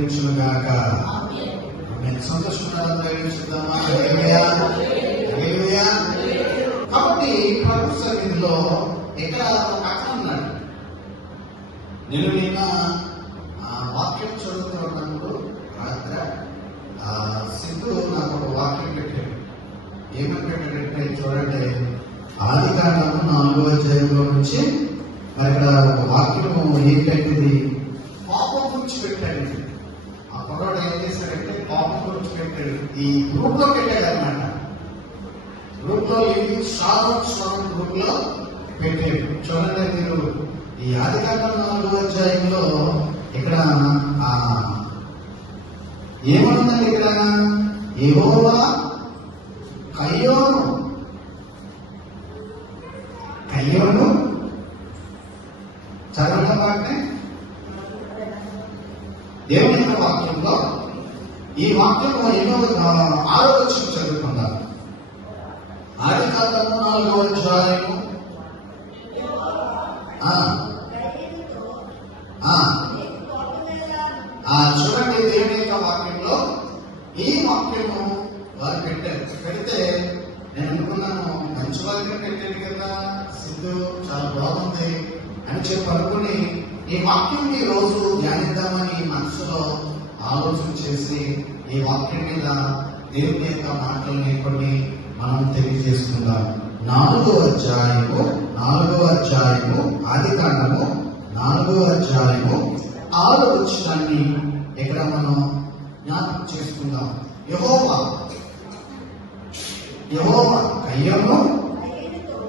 దీవించును గాక. నేను సంతోషపడాలనుకుంటున్నామా? కాబట్టి ప్రభు సన్నిధిలో ఇక్కడ అక్కడ ఉన్నాడు. నేను నిన్న వాక్యం చదువుతూ ఉన్నప్పుడు రాత్రి సిద్ధు నాకు ఒక వాక్యం పెట్టాడు. ఏమని పెట్టాడంటే, చూడండి, ఆదికాండము 4వ అధ్యాయంలో నుంచి మరి ఇక్కడ ఒక వాక్యము ఏంటంటే పాపం గురించి పెట్టాడు. ఆ పొరవాడు ఏం చేశాడంటే పాపం గురించి పెట్టాడు. ఈ గ్రూప్ లో పెట్టాడు అనమాట. గ్రూప్ లో ఇది స్వరం గ్రూప్ లో పెట్టాడు. చూడండి, మీరు ఈ ఆదికాండం 4వ అధ్యాయంలో ఇక్కడ ఏమనుందండి? ఇక్కడ యెహోవా కయ్యోను చదవడం వాటిని దేవుని యొక్క వాక్యంలో ఈ వాక్యంలో 6వ వచనం చదువుకుందాం. ఆదికాండము 4వ అధ్యాయము చూడండి, దేవుని యొక్క వాక్యంలో ఈ వాక్యము వారు పెట్టారు. పెడితే నేను అనుకున్నాను, మంచి వారికి పెట్టాడు కదా సిద్ధు, చాలా బాగుంది అని చెప్పి అనుకుని ఈ వాక్యం ఈ రోజు ధ్యానిద్దామని మనసులో ఆలోచన చేసి ఈ వాక్యం మీద దేవుని యొక్క మాటల్ని కొన్ని మనం తెలియజేసుకుందాం. 4వ అధ్యాయము ఆదికాండము 4వ అధ్యాయము 6వ వచనాన్ని ఇక్కడ మనం జ్ఞాపకం చేసుకుందాం. యెహోవా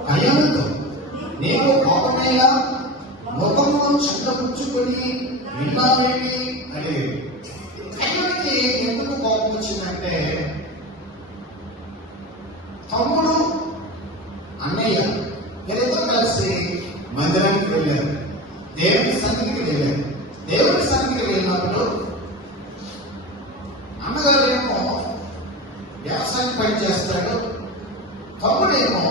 కయ్యోనుతో నీవు కోపమేలా ముఖము చింతపుచ్చుకొని విన్నావేమి అని. కయ్యోనికి ఎందుకు కోపం వచ్చిందంటే, తమ్ముడు అన్నయ్య వీరిద్దరూ కలిసి మందిరానికి వెళ్ళారు, దేవుని సన్నిధికి వెళ్ళారు. దేవుని సన్నిధికి వెళ్ళినప్పుడు అన్నగారు ఏమో వ్యవసాయం పని చేస్తాడు, తమ్ముడేమో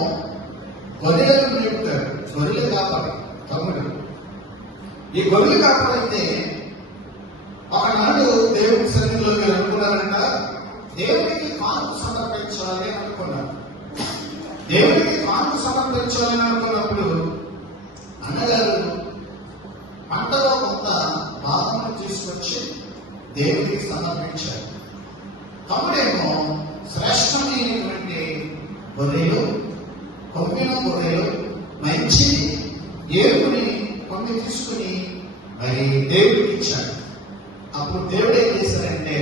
గొర్రెలను మేపుతాడు. గొర్రెలు కాపాడు తమ్ముడు. ఈ గొర్రెలు కాపాడైతే ఒకనాడు దేవుని సన్నిధిలో మీరు అనుకున్నారంట, దేవుడికి కానుక సమర్పించాలి అని అనుకున్నారు. దేవుడికి కానుక సమర్పించాలని అనుకున్నప్పుడు అన్నగారు పంటలో కొంత భాగం తీసుకొచ్చి దేవుడికి సమర్పించారు. తమ్ముడేమో శ్రేష్టమైనటువంటి గొర్రెలు, కొమ్మిన గొర్రెలు, మంచి ఏరుని కొన్ని తీసుకుని మరి దేవుడికి ఇచ్చాడు. అప్పుడు దేవుడు ఏం చేశాడంటే,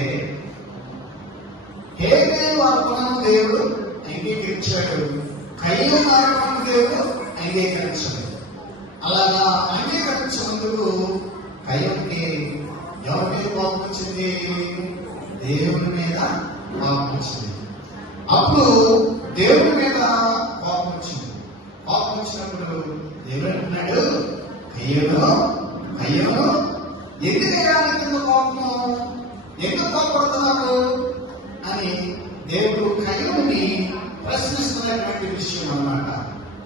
హేబేలు అర్పణను దేవుడు అంగీకరించాడు, కయ్యోను అర్పణను దేవుడు అంగీకరించాడు. అలాగా అంగీకరించినందుకు కయ్యోనికి ఎవరి మీద కోపం వచ్చింది? దేవుని మీద కోపం వచ్చింది. అప్పుడు దేవుని మీద కోపం వచ్చింది. కోపం వచ్చినప్పుడు దేవుడు అంటున్నాడు, అయ్యో ఎందుకైనా కోపం, ఎందుకు కోపడుతున్నారు అని దేవుడు కయ్యోని ప్రశ్నిస్తున్నటువంటి విషయం అన్నమాట.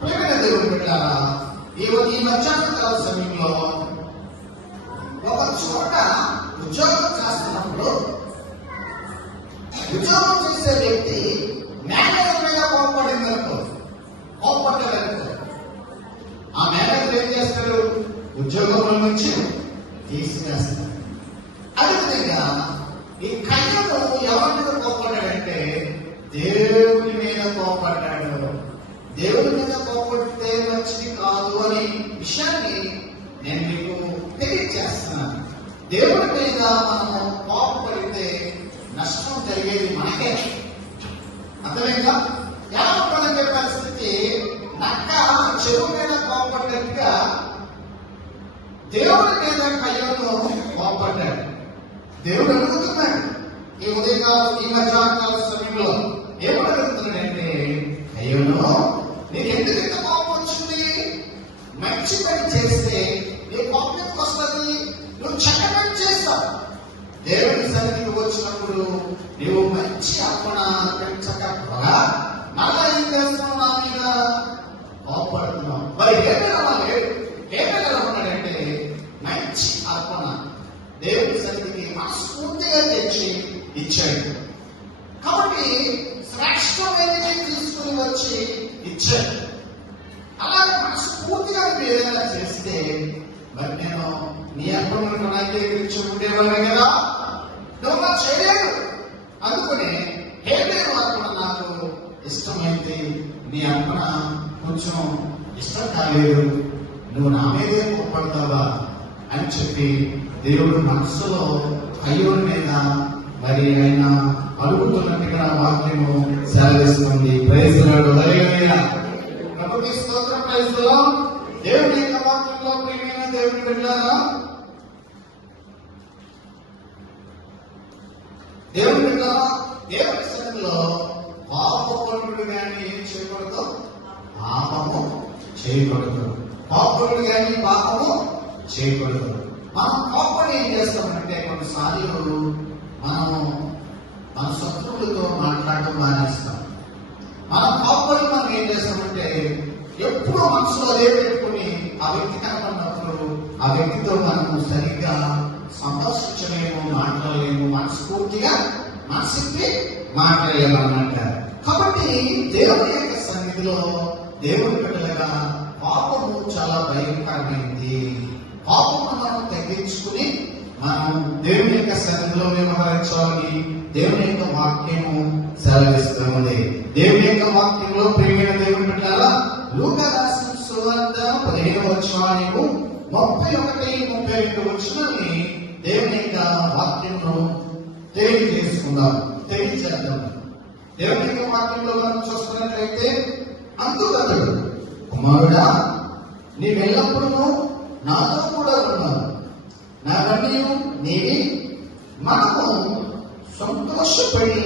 ప్రేమైన దేవుడు బిడ్డలారా, ఈ మధ్యాహ్నకాల సమయంలో ఒక చోట ఉద్యోగం చేస్తున్నప్పుడు ఉద్యోగం చేసే వ్యక్తి మేనేజర్ మీద కోపపడిందనుకో, కోపపడ్డారనుకో, ఆ మేనేజర్ ఏం చేస్తాడు? ఉద్యోగంలో నుంచి తీసివేస్తాడు. అదేవిధంగా ఈ కయ్యను ఎవరి మీద కోపడ్డాడంటే దేవుని మీద కోపడ్డాడు. దేవుని మీద కోపడితే మంచిది కాదు అనే విషయాన్ని నేను మీకు తెలియజేస్తున్నాను. దేవుడి మీద మనము కోపపడితే నష్టం జరిగేది మనకే. అర్థమైందా? యావపడంగా పరిస్థితి నక్క చెరువు మీద కోపడ్డట్టుగా దేవుడి మీద కయ్యోను కోపడ్డాడు. దేవుడు అడుగుతున్నాడు ఈ ఉదయకాలం, ఈ మధ్యాహ్నకాల సమయంలో ఏమని అడుగుతున్నాడంటే, కయ్యోను నీకెందుకు ఇంత కోపం వచ్చింది? మంచి పని చేస్తే నీ కోపం ఎందుకు వస్తుంది? నువ్వు చెడ్డ పని చేస్తావు. దేవుని సన్నిధికి వచ్చినప్పుడు నువ్వు మంచి అర్పణ పెంచకపోగా మళ్ళా ఏం చేస్తున్నావు? నా మీద కోపడుతున్నావు. మరి ఏమైనా ఉన్నాడంటే మంచి అర్పణ దేవుని సన్నిధికి మనస్ఫూర్తిగా తెచ్చి ఇచ్చాడు. కాబట్టి శ్రేష్టమైనది తీసుకుని వచ్చి ఇచ్చాడు. అలాగే మనస్ఫూర్తిగా మీరు ఏదైనా చేస్తే మరి నేను నీ అర్పణను అంగీకరించి ఉండేవాడు కదా, నువ్వు నా చేయలేదు. అందుకని హేబేలు అర్పణ నాకు ఇష్టమైంది, నీ అర్పణ కొంచెం ఇష్టం కాలేదు, నువ్వు నా మీదే కోప్పడతావా అని చెప్పి దేవుడు మనసులో కయ్యూరు మీద మరి ఆయన అడుగుతున్నట్టుగా వాక్యము సెలవిస్తుంది. Praise Lord. హల్లెలూయా. ప్రభువుకి స్తోత్రం. Praise Lord. దేవుని యొక్క వాక్యంలో ప్రియమైన దేవుని బిడ్డలారా, దేవుని బిడ్డలారా, దేవుని సన్నిధిలో పాపపరుడు కానీ ఏం చేయకూడదు, పాపము చేయకూడదు. పాపరుడు కానీ పాపము చేయకూడదు. మనం పాపని ఏం చేస్తామంటే కొన్నిసార్లు మనము మన శత్రువులతో మాట్లాడడం మానేస్తాం. మన పాపని మనం ఏం చేస్తామంటే ఎప్పుడూ మనసులో అదే పెట్టుకుని ఆ వ్యక్తి కనపడినప్పుడు ఆ వ్యక్తితో మనము సరిగ్గా సంభాషించలేము, మాట్లాడలేము, మనస్ఫూర్తిగా మనసుకి మాట్లాడలేము అన్నమాట. కాబట్టి దేవుని యొక్క సన్నిధిలో దేవుని బిడ్డలుగా పాపము చాలా భయంకరమైంది. పాపము మనం తగ్గించుకుని మనం దేవుని యొక్క సన్నిధిలో వ్యవహరించాలని దేవుని యొక్క వాక్యము సెలవిస్తున్నది. దేవుని యొక్క వాక్యంలో ప్రియమైన దేవుని బిడ్డలారా, లూకా రాసిన సువార్త 15వ అధ్యాయము 31-32 వచనాన్ని దేవుని యొక్క వాక్యంలో తెలియజేసుకుందాం, తెలియజేద్దాం. దేవుని యొక్క వాక్యంలో మనం చూస్తున్నట్లయితే, అందుకతడు కుమారుడా, నీవెల్లప్పుడూ నాతో కూడా ఉన్నావు, నా గమ్యం నీవి, మనము సంతోషపడి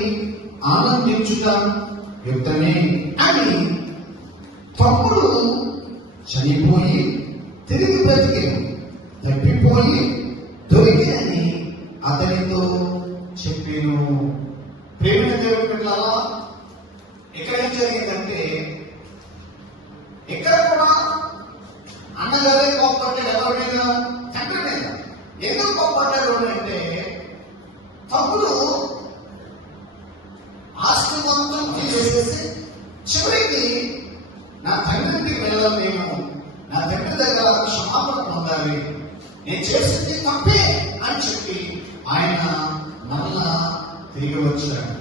ఆనందించుట యుక్తమే అని తమ్ముడు చనిపోయి తిరిగి బ్రతికేను, తప్పిపోయి దొరికినని అతనితో చెప్పాను. ప్రేమ దేవుని బిడ్డలారా, ఇక్కడ ఏం జరిగిందంటే, ఇక్కడ కూడా అన్నగారే కోపడ్డాడు. ఎవరి మీద? తండ్రి మీద. ఎందుకు కోపడ్డాడు అంటే, తమ్ముడు ఆస్తి మొత్తం తీసేసి చివరికి నా తండ్రికి వెళ్ళాలి, నేను నా తండ్రి దగ్గర క్షమాపణ పొందాలి, నేను చేసింది తప్పే అని చెప్పి ఆయన మళ్ళా తిరిగి వచ్చాడు.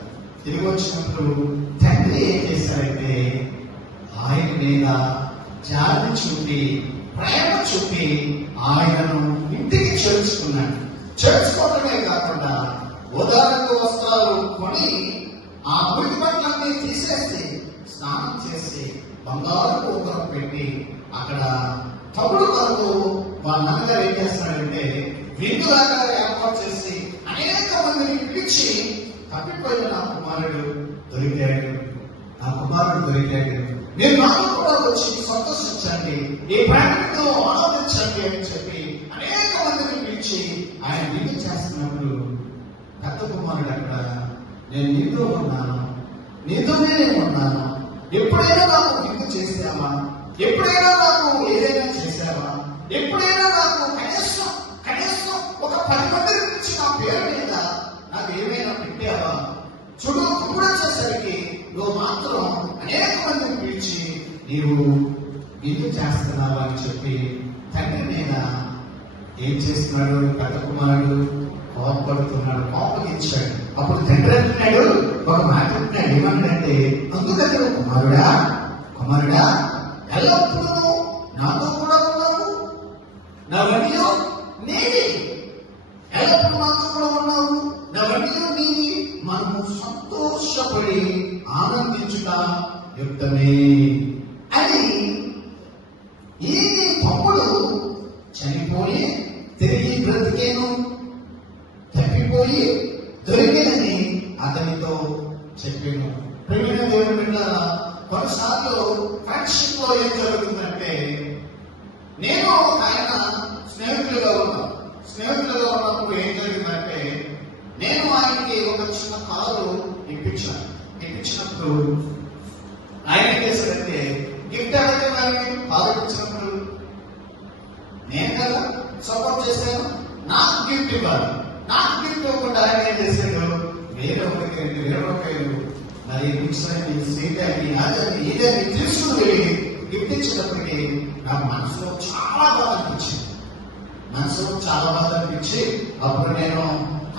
తిరిగి వచ్చినప్పుడు తండ్రి ఏం చేశాడంటే ఆయన మీద జాలి చూపి ప్రేమ చూపి ఆయనను ఇంటికి చేర్చుకున్నాడు. చేర్చుకోవడమే కాకుండా ఉదాహరణ వస్త్రాలు కొని ఆ మురికి బట్టలన్నీ తీసేసి స్నానం చేసి బంగారు ఉంగరం పెట్టి అక్కడ తమ్ముడు కొరకు వాళ్ళ నాన్నగారు ఏం చేస్తాడంటే విందులాగా ఏర్పాటు చేసి అనేక మందిని పిలిచి, తప్పిపోయిన నా కుమారుడు దొరికాడు, నా కుమారుడు దొరికాడు, మీరు నాతో కూడా వచ్చి సంతోషించండి, ఈ ప్రాణంతో ఆనందించండి అని చెప్పి అనేక మందిని పిలిచి ఆయన విందు చేస్తున్నప్పుడు పెద్ద కుమారుడు అక్కడ, నేను నీతో ఉన్నాను, నీతోనే ఉన్నాను, ఎప్పుడైనా నాకు విందు చేసావా, ఎప్పుడైనా నాకు ఏదైనా చేసావా, ఎప్పుడైనా నాకు కనీసం ఒక 10 మంది నుంచి నా పేరు మీద నాకు ఏమైనా పెట్టావా? చూడు, ఇప్పుడు వచ్చేసరికి నువ్వు మాత్రం అనేక మందిని పిలిచి నీవు విందు చేస్తున్నావా అని చెప్పి తండ్రి మీద ఏం చేస్తున్నాడు? పెద్ద కుమారుడు కోపడుతున్నాడు, కోపగించాడు. అప్పుడు తండ్రి అంటున్నాడు, ఒక మాట అంటున్నాడు, ఏమన్నాడంటే, అందుకని కుమారుడా కుమారుడా ఎల్లప్పుడూ నాతో కూడా ఉన్నావు, నా వడిలో నీది, ఎల్లప్పుడూ నాతో కూడా ఉన్నావు, నా వడిలో నీది, మనము సంతోషపడి ఆనందించుట యుక్తమే అని. ఈ తమ్ముడు చనిపోయి తిరిగి బ్రతికేను, తప్పిపోయి దొరికినని అతనితో చెప్పాను. ప్రియమైన దేవుని బిడ్డలారా, కొన్నిసార్లు ఫ్రెండ్షిప్ లో ఏం జరుగుతుందంటే, నేను ఆయన స్నేహితులుగా ఉన్నప్పుడు ఏం జరిగిందంటే, నేను ఆయనకి ఒక చిన్న కారు ఇప్పించినప్పుడు ఆయన ఏం చేశాడంటే, గిఫ్ట్ ఎవరైతే ఆయనకి కారు ఇప్పించినప్పుడు నేను కదా సపోర్ట్ చేశాను, నాకు గిఫ్ట్ ఇవ్వాలి. నాకు గిఫ్ట్ ఇవ్వకుండా ఆయన ఏం చేశాడు, వేరొకరు మరి బుక్స్ అని స్వీట్ అని అదని ఇదని తీసుకుని వెళ్ళి గిఫ్ట్ ఇచ్చినప్పటికీ నా మనసులో చాలా బాధ అనిపించింది. అప్పుడు నేను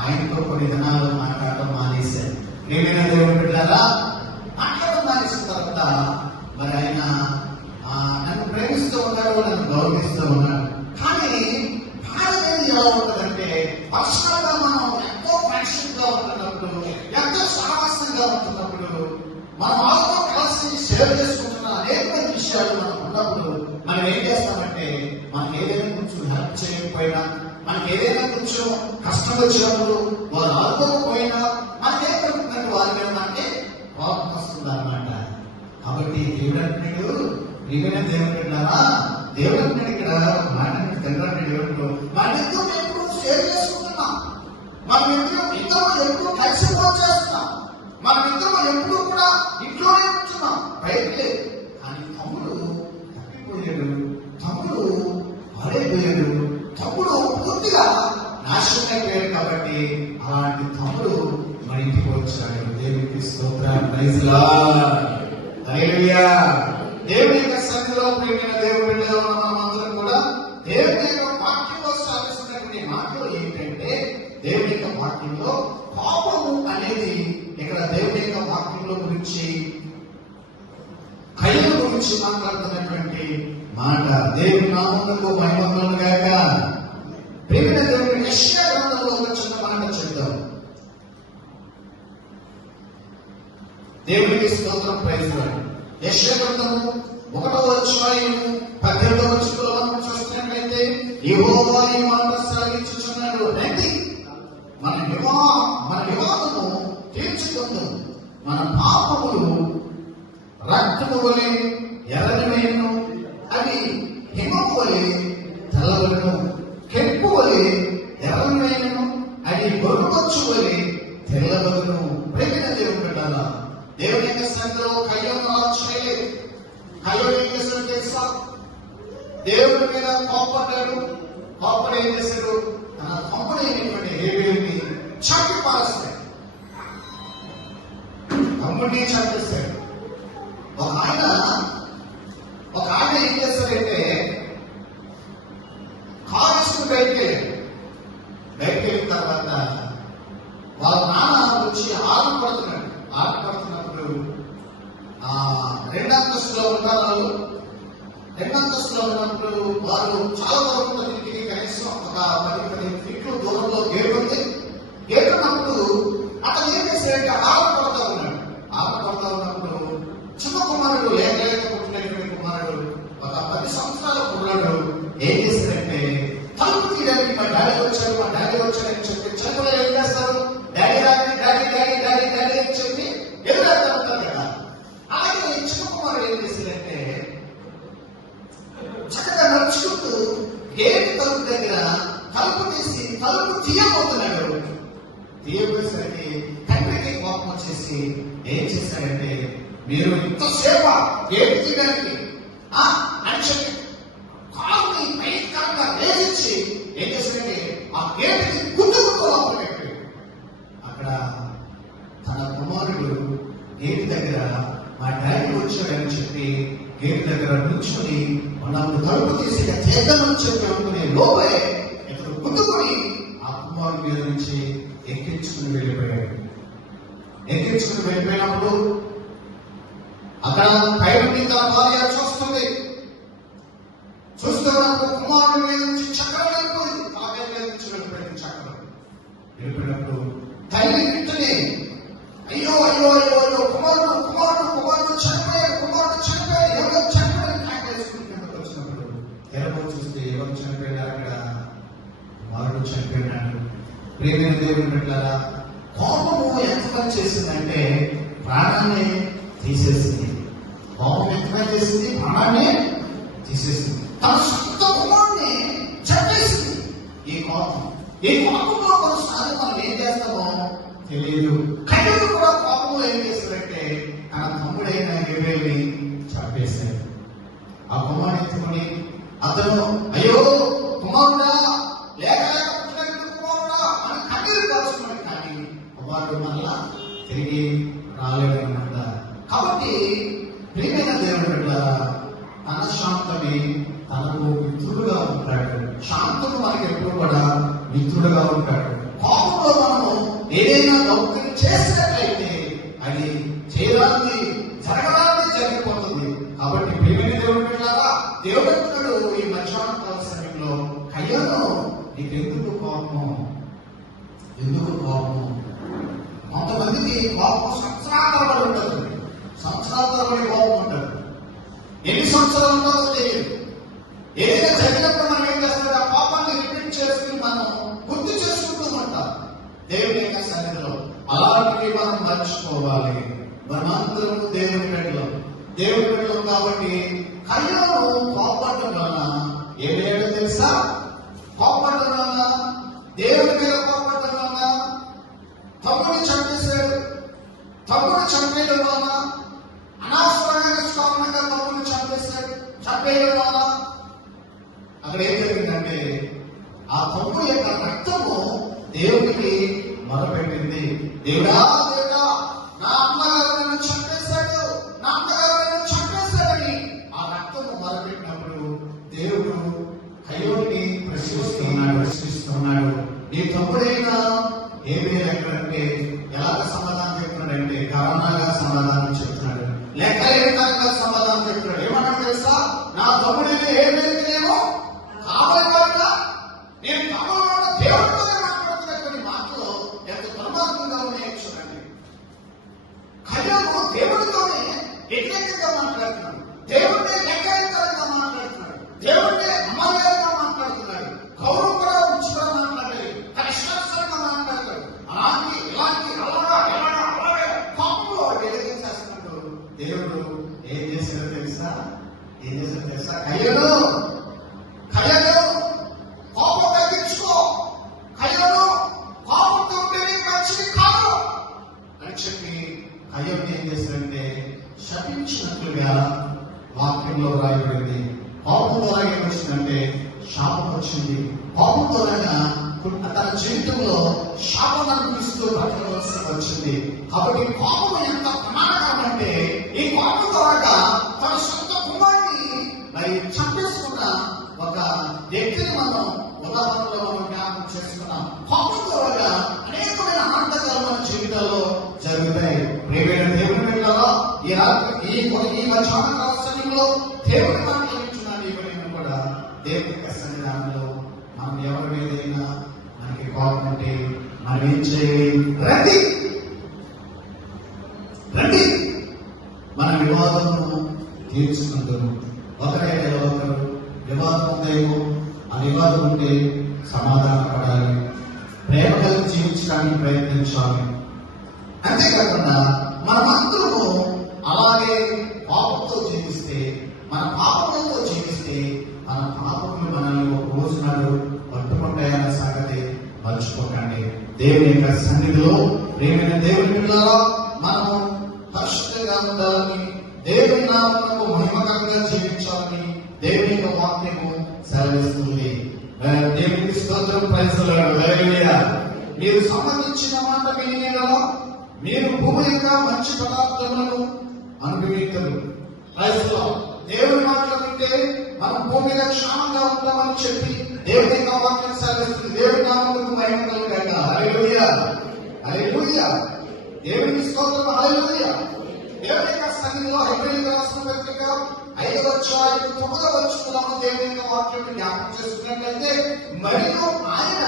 ఆయనతో కొన్ని దినాలు మాట్లాడటం మానేశాను. ఏమైనా దేవుడు బిడ్డలారా, మాట్లాడడం మానేసిన తర్వాత మరి ఆయన నన్ను ప్రేమిస్తూ ఉన్నాడు, నన్ను గౌరవిస్తూ ఉన్నాడు. కానీ బాధ అనేది ఎలా ఉంటుందంటే, వర్షాలుగా మనం ఎంతో ఫ్రెండ్షిప్ గా ఉంటున్నప్పుడు, ఎంతో సహవాసంగా ఉంటున్నప్పుడు, మనం వాళ్ళతో కలిసి సేవ చేసుకుంటున్న అనేక విషయాలు మనం ఉన్నప్పుడు మనం ఏం చేస్తామంటే, మనకి ఏదైనా కొంచెం హెల్ప్ చేయకపోయినా, మనకి ఏదైనా కొంచెం కష్టం వచ్చినప్పుడు వాళ్ళు ఆడుకోకపోయినా మనకేమంటున్నట్టు వారి మీద మనకి కోపం వస్తుంది అన్నమాట. కాబట్టి దేవుడు అంటున్నాడు, ప్రియమైన దేవుడు అంటున్నారా, దేవుడు అంటున్నాడు ఇక్కడ మాట తండ్రి దేవుడు, మన ఇద్దరు ఎప్పుడు షేర్ చేసుకుంటున్నాం, మనం ఇద్దరు ఎప్పుడు కలిసి ఫోన్ చేస్తున్నాం, మనం ఇద్దరు ఎప్పుడు కూడా ఇంట్లోనే ఉంటున్నాం, బయట లేదు. కానీ తమ్ముడు తప్పిపోయాడు, తమ్ముడు పాడైపోయాడు, తమ్ముడు పూర్తిగా నాశనం అయిపోయాడు. కాబట్టి అలాంటి తమ్ముడు మన ఇంటికి వచ్చాడు. దేవునికి స్తోత్రం, ప్రైజ్ లార్డ్, హల్లెలూయా. దేవుని యొక్క సన్నిధిలో ప్రియమైన దేవుని బిడ్డలు మనమందరం కూడా దేవుని యొక్క వాక్యంలో సాధిస్తున్నటువంటి మాటలు ఏంటంటే, దేవుని యొక్క వాక్యంలో పాపము అనేది ఇక్కడ దేవుని యొక్క వాక్యంలో గురించి కయ్యల గురించి మాట్లాడుతున్నటువంటి మాట. దేవుని నామమునకు మహిమ కలుగును గాక. ప్రియమైన దేవుని యెషయా గ్రంథంలో ఒక చిన్న మాట చెప్తాం. దేవునికి స్తోత్రం, ప్రైజ్ లార్డ్. యెషయా గ్రంథము 1వ అధ్యాయము 18వ వచనంలో మనం చూసినట్లయితే యెహోవా ఈ మాట సాగించుచున్నాడు, రండి మన వివాదము తీర్చుకుందాం, మన పాపములు రక్తము వలె ఎర్రనివేయును, అవి హిమము వలె తెల్లవలను, కెంపు వలె ఎర్రనివేయును, అది గొర్రెబొచ్చు వలె తెల్లవలను. ప్రియమైన దేవుని బిడ్డలారా, దేవుని యొక్క సన్నిధిలో కయ్యను అలా చేయలేదు. కయ్యను ఏం చేశాడు తెలుసా? దేవుడి మీద కోపడ్డాడు. కోపడి ఏం చేశాడు? తన తమ్ముడు అయినటువంటి హేబేలుని చంపి పారేస్తాడు, తమ్ముడిని చంపేస్తాడు. ఒక ఆయన ఏం చేస్తాడంటే, కారు బయటికి వెళ్ళిన తర్వాత వాళ్ళ నాన్న వచ్చి ఆటపడుతున్నప్పుడు రెండంతస్తులో ఉన్నప్పుడు వారు చాలా వరకు ఇంటికి కనీసం ఒక 10 ఫీట్లు దూరంలో గేట్ ఉంది. గేట్ ఉన్నప్పుడు అతను ఏం చేశాడంటే ఆటపడుతూ ఉన్నప్పుడు చిన్న కుమారుడు, ఏకైక పుట్టినటువంటి కుమారుడు, ఒక 10 సంవత్సరాల కుర్రాడు ఏం చేశాడంటే, తలుపు తీయడానికి మా డాడీ వచ్చాడని చెప్పి చెప్పులు ఏం చేస్తారు, డాడీ అని చెప్పి ఎదురైతే ఉంటారు కదా. అలాగే చిన్న కుమారుడు ఏం చేశాడంటే, చక్కగా నడుచుకుంటూ గేట్ తలుపు దగ్గర తలుపు తీసి తలుపు తీయబోతున్నాడు. తీయబోయేసరికి తండ్రికి కోపం వచ్చేసి ఏం చేశాడంటే, మీరు ఇంతసేపు గేట్ తీయడానికి అని చెప్పి కాలుని పైకాగా వేయించి ఏం చేశాడంటే ఆ గేటుకి గుర్తుకుంటూ లోపలికి. అక్కడ తన కుమారుడు గేట్ దగ్గర మా డాడీ వచ్చాడని చెప్పి గేట్ దగ్గర నుంచుని ఉన్నప్పుడు తలుపు తీసి చేద్దామని చెప్పి అనుకునే లోపే ఇక్కడ గుర్తుకుని ఆ కుమారుడి మీద నుంచి ఎక్కించుకుని వెళ్ళిపోయినప్పుడు అక్కడ పైరుని తన భార్య చూస్తున్నప్పుడు కుమారుడి మీద నుంచి చక్రం వెళ్ళిపోయింది. తాగే మీద నుంచి వెళ్ళిపోయింది చక్రం. వెళ్ళిపోయినప్పుడు తల్లి వింటనే అయ్యో కుమారుడు చనిపోయాడు, ఎవరో చనిపోయాడు కాకేసుకుంటున్నప్పుడు వచ్చినప్పుడు తెరపో చూస్తే ఎవరు చనిపోయాడు, అక్కడ కుమారుడు చనిపోయినాడు. ప్రియమైన దేవుని బిడ్డలారా, కోపము ఎంత పని చేసిందంటే ప్రాణాన్ని తీసేసింది. కోపం ఎంత పని చేసింది? ప్రాణాన్ని తీసేసింది. తన సొంత కుమారుని చంపేసింది. ఈ కోపంలో కొన్నిసార్లు మనం ఏం చేస్తామో తెలియదు. కయ్యూరు కూడా కోపంలో ఏం చేస్తాడంటే తన తమ్ముడైన హేబేలుని చంపేశాడు. ఆ కుమారుడు ఎత్తుకుని అతను, అయ్యో కుమారుడా, లేక పుట్టిన వాడు మళ్ళా తిరిగి రాలేడనమాట. కాబట్టి ప్రియమైన దేవుడు తన శాంతమే తనకు మిత్రుడుగా ఉంటాడు. శాంతుడు మనకి ఎప్పుడు కూడా మిత్రుడుగా ఉంటాడు. కోపంలో మనము ఏదైనా దౌర్జన్యం చేసినట్లయితే అది చేయడానికి జరగడానికి జరిగిపోతుంది. కాబట్టి ప్రియమైన దేవుడు దేవుడు ఈ మధ్యాహ్న కాల సమయంలో కయ్యను నీకెందుకు కోపము, ఎందుకు కోపము? కొంతమందికి కోపం సంవత్సరాల తరబడి ఉంటుంది, సంవత్సరాల తరబడి కోపం ఉంటుంది. ఎన్ని సంవత్సరాలు ఉంటుందో తెలియదు. ఏదైనా జరిగినప్పుడు మనం ఏం చేస్తాం, ఆ కోపాన్ని రిపీట్ చేసుకుని మనం గుర్తు చేసుకుంటూ ఉంటాం దేవుని యొక్క సన్నిధిలో. అలాంటివి మనం మర్చిపోవాలి. మనమందరం దేవుని బిడ్డలు కాబట్టి కయ్యను కోపడటం వలన ఏమేయడం తెలుసా? కోపడటం వలన, దేవుని మీద కోపడటం వలన తమ్ముడిని చంపేశాడు. తమ్ముడిని చంపేయడం వలన, అనవసరమైన కారణంగా తమ్ముడిని చంపేయడం వలన అక్కడ ఏం జరిగిందంటే ఆ తమ్ముడు యొక్క రక్తము దేవునికి మొదలుపెట్టింది. దేవుడా దేవుడా, నా అమ్మగారు నన్ను చంపేశాడు, నా అమ్మగారు నన్ను చంపేశాడని ఆ రక్తము మొదలుపెట్టినప్పుడు దేవుడు కయ్యోని ప్రశ్నిస్తున్నాడు. నీ తమ్ముడైనా ఏమీ ఎక్కడంటే ఎలాగ సమాధానం చెప్తున్నాడంటే కరోనాగా సమాధానం చెప్తున్నాడు, లెక్కలేక సమాధానం చెప్తున్నాడు. ఏమన్నాడు తెలుసా? నా తమ్ముడైనా ఏమేమో కావాలిగా నేను కావాలన్న దేవుడితోనే మాట్లాడుతున్న కొన్ని మాటలు ఎంత పరమాత్మగా ఉన్నాయో చూడండి. కయ్యోను దేవుడితోనే వ్యతిరేకంగా మాట్లాడుతున్నాడు, దేవుడినే లెక్కలేకరంగా మాట్లాడుతున్నాడు, దేవుడినే అమర్యాదగా మాట్లాడుతున్నాడు, గౌరవం కూడా ఉంచి కూడా మాట్లాడాలి, తన ఇష్టానుసారంగా మాట్లాడతాడు. అలాంటి ఇలాంటి అలాగే కోపంలో ఏదైతే చేస్తున్నాడు. దేవుడు ఏం చేశాడో తెలుసా? కయ్యోను కోపం తగ్గించుకో, కయ్యోను కోపంతో ఉంటేనే మంచిది కాదు అని చెప్పి కయ్యోను ఏం చేశాడంటే శపించినట్లుగా వాక్యంలో రాయబడింది. కోపం ద్వారా ఏమొచ్చిందంటే శాపం వచ్చింది. కోపం ద్వారా తన జీవితంలో శాపం అనిపిస్తూ బ్రతకవలసి వచ్చింది. కాబట్టి కోపం ఎంత ప్రమాదకరం అంటే ఈ కోపం ద్వారా తన సొంత కుమారుని మరి చంపేసుకున్న ఒక వ్యక్తిని మనం ఉదాహరణలో మనం జ్ఞాపకం చేసుకున్నాం. కోపం ద్వారా అనేకమైన ఆనందకరమైన మన జీవితాల్లో జరుగుతాయి. ప్రియమైన దేవుని బిడ్డలారా, ఈ మధ్యాహ్న కాల సమయంలో దేవుని మాట్లాడుతున్నాడు. ఎవరైనా కూడా దేవుని యొక్క సన్నిధానంలో మనం ఎవరి మీదైనా మనకి కోపం అంటే మనం ఏం చేయాలి? రండి మన వివాదము తీర్చుకుంటాము. ఒకరైతే ఒకరు వివాదం ఉందేమో, ఆ వివాదం ఉంటే సమాధాన పడాలి, ప్రేమ కలిసి జీవించడానికి ప్రయత్నించాలి. అంతేకాకుండా మనమందరము అలాగే పాపంతో జీవిస్తే, మన పాపంతో జీవిస్తే మన పాపములు మనల్ని ఒక రోజు నాడు పట్టుకుంటాయన్న సంగతి మర్చిపోకండి. దేవుని యొక్క సన్నిధిలో ప్రియమైన దేవుని బిడ్డలారా, మనము పరిశుద్ధంగా ఉండాలని, దేవుని నామమునకు మహిమకరంగా జీవించాలని దేవుని యొక్క వాక్యము సెలవిస్తుంది. దేవునికి స్తోత్రం, ప్రైజ్ ది లార్డ్. హల్లెలూయా. మీరు సంబంధించిన మాట వినేలా మీరు భూమి యొక్క మంచి పదార్థములను అనుభవించరు. Praise the Lord. దేవుని మాటలు వింటే మనం భూమి మీద క్షేమంగా ఉంటామని చెప్పి దేవుని యొక్క వాక్యం సెలవిస్తుంది. దేవుని నామమునకు మహిమ కలుగుగాక. హల్లెలూయా, హల్లెలూయా. దేవునికి స్తోత్రం, హల్లెలూయా. దేవుని యొక్క సన్నిధిలో హెబ్రీయులకు రాసిన పత్రిక 5వ అధ్యాయం 9వ వచనంలో దేవుని యొక్క వాక్యాన్ని జ్ఞాపకం చేసుకున్నట్లయితే, మరియు ఆయన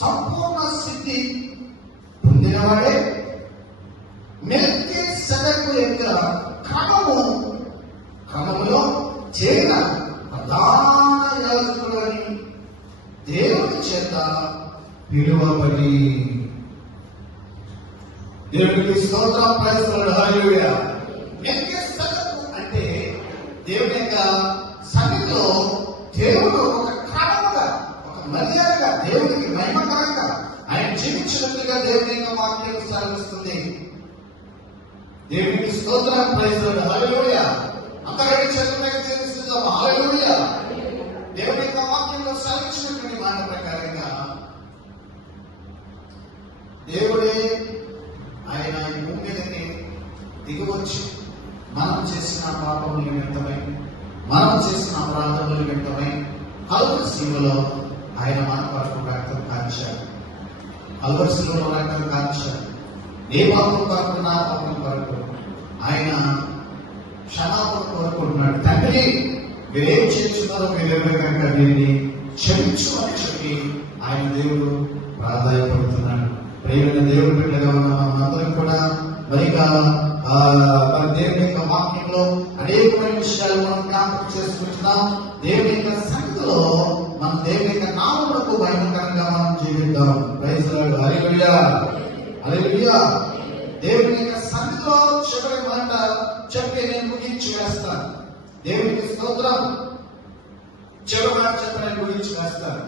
సంపూర్ణ స్థితి పొందినవాడే మెల్కీసెదెకు యొక్క క్రమములో చేరిన ప్రధాన యాజకుడు అని దేవుని చేత పిలువబడి. దేవునికి స్తోత్రం, ప్రైజ్ ది లార్డ్. హల్లెలూయా. మెల్కీసెదెకు అంటే దేవుని యొక్క సన్నిధిలో దేవుడు ఒక క్రమముగా, ఒక మర్యాదగా, దేవునికి మహిమకరంగా ఆయన జీవించినట్లుగా దేవుని యొక్క వాక్యం సెలవిస్తుంది. దేవునికి స్తోత్రం, ప్రైజ్ ది లార్డ్. హల్లెలూయా. అంతకంటే చేతులకి చేస్తున్నాం. హల్లెలూయా. దేవుని యొక్క వాక్యంలో సెలవించినటువంటి మాట ప్రకారంగా దేవుడే ఆయన ఈ భూమి మీదకి దిగివచ్చి మనం చేసిన పాపములు నిమిత్తమై, మనం చేసిన అపరాధముల నిమిత్తమై కల్వరి శిలువలో ఆయన మన కొరకు రక్తం కాల్చాడు. కల్వరి శిలువలో రక్తం కాల్చాడు. ఏ పాపం కొరకు, నా పాపం కొరకు ఆయన క్షమాపణ కోరుకుంటున్నాడు. తండ్రి, మీరేం చేస్తున్నారో మీరేమో కనుక దీన్ని క్షమించమని చెప్పి ఆయన దేవుడు ప్రాధాన్యపడుతున్నాడు. ప్రేమైన దేవుడు బిడ్డగా ఉన్న మనందరం కూడా మరి దేవుని యొక్క వాక్యంలో అనేకమైన విషయాలు మనం జ్ఞాపకం చేసుకుంటున్నాం. దేవుని యొక్క సన్నిధిలో మనం దేవుని యొక్క నామములకు భయంకరంగా మనం జీవిద్దాం. Praise the Lord. Hallelujah, hallelujah. దేవుని యొక్క సన్నిధిలో చివరి మాట చెప్పి నేను ముగించి వేస్తాను. దేవునికి స్తోత్రం. చివరి మాట చెప్పి నేను ముగించి వేస్తాను.